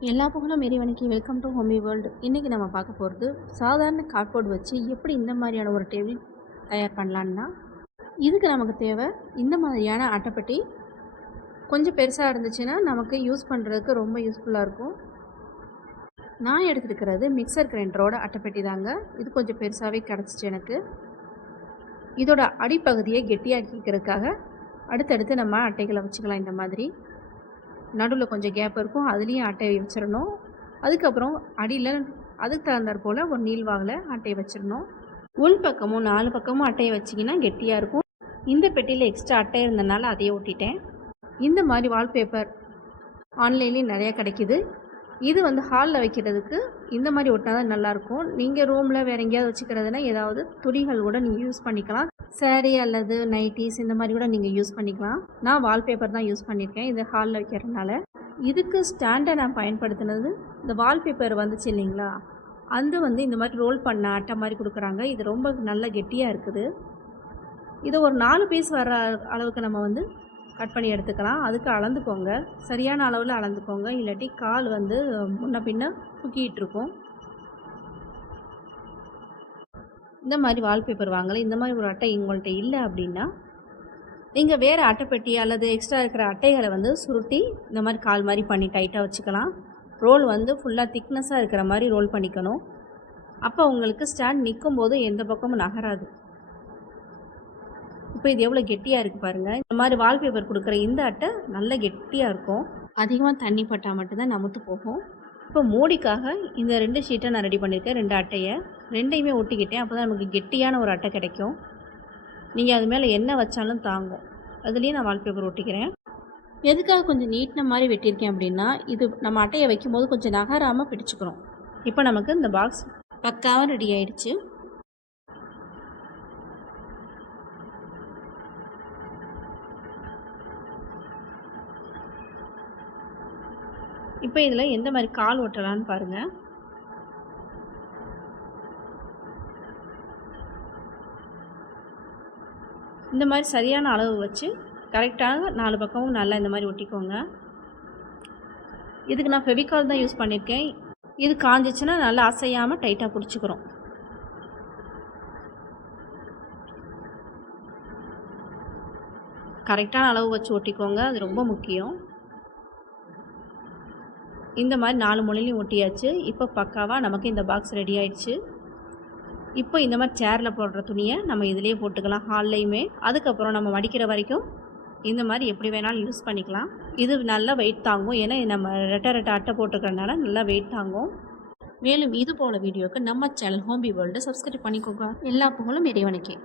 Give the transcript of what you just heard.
எல்லா புகழும் இறைவனுக்கு. வெல்கம் டு ஹோமி வேர்ல்டு இன்றைக்கி நம்ம பார்க்க போகிறது சாதாரண கார்ட்போர்டு வச்சு எப்படி இந்த மாதிரியான ஒரு டேபிள் தயார் பண்ணலான்னா இதுக்கு நமக்கு தேவை இந்த மாதிரியான அட்டைப்பெட்டி. கொஞ்சம் பெருசாக இருந்துச்சுன்னா நமக்கு யூஸ் பண்ணுறதுக்கு ரொம்ப யூஸ்ஃபுல்லாக இருக்கும். நான் எடுத்துருக்கிறது மிக்சர் கிரைண்டரோட அட்டைப்பெட்டி தாங்க. இது கொஞ்சம் பெருசாகவே கிடச்சிச்சு எனக்கு. இதோட அடிப்பகுதியை கெட்டியாக்கிக்கிறதுக்காக அடுத்தடுத்து நம்ம அட்டைகளை வச்சுக்கலாம் இந்த மாதிரி. நடுவில் கொஞ்சம் கேப் இருக்கும். அதுலேயும் அட்டையை வச்சிடணும். அதுக்கப்புறம் அடியில் அதுக்கு தகுந்தாற் போல் ஒரு நீள்வாகில் அட்டையை வச்சிடணும். உள் பக்கமும் நாலு பக்கமும் அட்டையை வச்சிங்கன்னா கெட்டியாக இருக்கும். இந்த பெட்டியில் எக்ஸ்ட்ரா அட்டை இருந்தனால அதையே ஒட்டிட்டேன். இந்த மாதிரி வால்பேப்பர் ஆன்லைன்லேயும் நிறையா கிடைக்கிது. இது வந்து ஹாலில் வைக்கிறதுக்கு இந்த மாதிரி ஒட்டினா தான் நல்லாயிருக்கும் நீங்கள் ரூமில் வேறு எங்கேயாவது வச்சுக்கிறதுனா ஏதாவது துணிகள் கூட நீங்கள் யூஸ் பண்ணிக்கலாம். சேரீ அல்லது நைட்டிஸ் இந்த மாதிரி கூட நீங்கள் யூஸ் பண்ணிக்கலாம். நான் வால்பேப்பர் தான் யூஸ் பண்ணியிருக்கேன். இது ஹாலில் வைக்கிறதுனால. இதுக்கு ஸ்டாண்டை நான் பயன்படுத்தினது இந்த வால்பேப்பர் வந்துச்சு இல்லைங்களா? அது வந்து இந்த மாதிரி ரோல் பண்ண அட்டை மாதிரி கொடுக்குறாங்க. இது ரொம்ப நல்ல கெட்டியாக இருக்குது. இதை ஒரு நாலு பீஸ் வர அளவுக்கு நம்ம வந்து கட் பண்ணி எடுத்துக்கலாம். அதுக்கு அளந்துக்கோங்க. சரியான அளவில் அளந்துக்கோங்க. இல்லாட்டி கால் வந்து முன்ன பின்ன தூக்கிட்டு இருக்கும். இந்த மாதிரி வால்பேப்பர் வாங்கலை இந்த மாதிரி ஒரு அட்டை உங்கள்கிட்ட இல்லை அப்படின்னா நீங்கள் வேறு அட்டைப்பெட்டி அல்லது எக்ஸ்ட்ரா இருக்கிற அட்டைகளை வந்து சுருட்டி இந்த மாதிரி கால் மாதிரி பண்ணி டைட்டாக வச்சுக்கலாம். ரோல் வந்து ஃபுல்லாக திக்னஸாக இருக்கிற மாதிரி ரோல் பண்ணிக்கணும். அப்போ உங்களுக்கு ஸ்டாண்ட் நிற்கும் போது எந்த பக்கமும் நகராது. இப்போ இது எவ்வளோ கெட்டியாக இருக்குது பாருங்கள் இந்த மாதிரி வால்பேப்பர் கொடுக்குற இந்த அட்டை நல்ல கெட்டியாக இருக்கும். அதிகமாக தண்ணி பட்டால் மட்டும்தான் நமுத்து போகும். இப்போ மூடிக்காக இந்த ரெண்டு ஷீட்டை நான் ரெடி பண்ணியிருக்கேன் ரெண்டு அட்டையை. ரெண்டையுமே ஒட்டிக்கிட்டேன். அப்போ தான் நமக்கு கெட்டியான ஒரு அட்டை கிடைக்கும். நீங்கள் அது மேலே என்ன வச்சாலும் தாங்கும். அதுலேயும் நான் வால்பேப்பர் ஒட்டிக்கிறேன். எதுக்காக கொஞ்சம் நீட்டின மாதிரி வெட்டியிருக்கேன் அப்படின்னா இது நம்ம அட்டையை வைக்கும்போது கொஞ்சம் நகராமல் பிடிச்சிக்கிறோம் இப்போ நமக்கு இந்த பாக்ஸ் பக்காவாக ரெடி ஆயிடுச்சு. இப்போ இதில் எந்த மாதிரி கால் ஒட்டலான்னு பாருங்கள் இந்த மாதிரி சரியான அளவு வச்சு கரெக்டாக நாலு பக்கமும் நல்லா இந்த மாதிரி ஒட்டிக்கோங்க. இதுக்கு நான் ஃபெவிகால் தான் யூஸ் பண்ணியிருக்கேன் இது காஞ்சிச்சுன்னா நல்லா அசையாமல் டைட்டாக பிடிச்சிக்கிறோம். கரெக்டான அளவு வச்சு ஒட்டிக்கோங்க. அது ரொம்ப முக்கியம். இந்த மாதிரி நாலு மூலையிலையும் ஒட்டியாச்சு. இப்போ பக்காவாக நமக்கு இந்த பாக்ஸ் ரெடி ஆயிடுச்சு. இப்போ இந்த மாதிரி சேரில் போடுற துணியை நம்ம இதிலேயே போட்டுக்கலாம் ஹால்லையுமே அதுக்கப்புறம் நம்ம மடிக்கிற வரைக்கும் இந்த மாதிரி எப்படி வேணாலும் யூஸ் பண்ணிக்கலாம். இது நல்லா வெயிட் தாங்கும். ஏன்னா நம்ம ரெட்டை ரெட்டை அட்டை போட்டுக்கிறதுனால நல்லா வெயிட் தாங்கும். மேலும் இது போல வீடியோக்கு நம்ம சேனல் ஹோம்பி வேர்ல்டு சப்ஸ்கிரைப் பண்ணிக்கோங்க. எல்லா புகழும் இறைவனுக்கே.